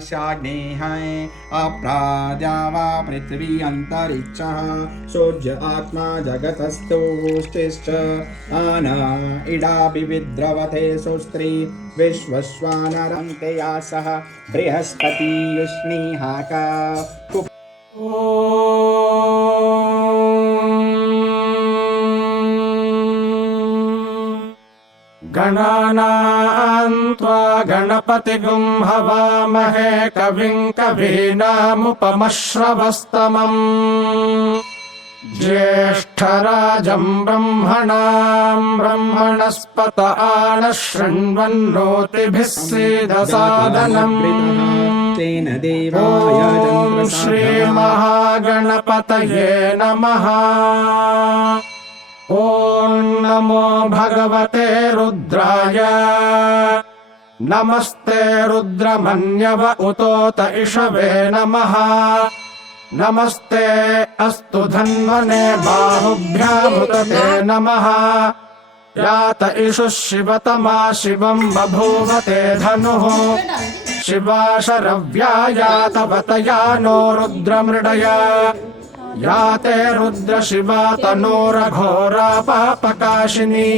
आकाशाग्निः अप्राद्यावा पृथ्वी अन्तरिक्षः सूर्य आत्मा जगतस्तुष्टिश्च आन इडा विविद्रवते सुस्त्री विश्वस्वानरन्ते यासः बृहस्पति युष्णीहाका गणानां त्वा गणपतिगुं हवामहे कविं कवीनामुपमश्रवस्तमम् ज्येष्ठराजं ब्रह्मणां ब्रह्मणस्पत आनः शृण्वन्नोतिभिः सीदसादनम् तेन देवाय ॐ श्रीमहागणपतये नमः। ॐ नमो भगवते रुद्राय नमस्ते रुद्रमन्यव उतोत इषवे नमः नमस्ते अस्तु धन्वने बाहुभ्यामुदते नमः यात इषुः शिवतमा शिवं बभूवते धनुः शिवा शरव्या यातवतया नो रुद्रमृडय याते रुद्र शिवा तनोरघोरा पापकाशिनी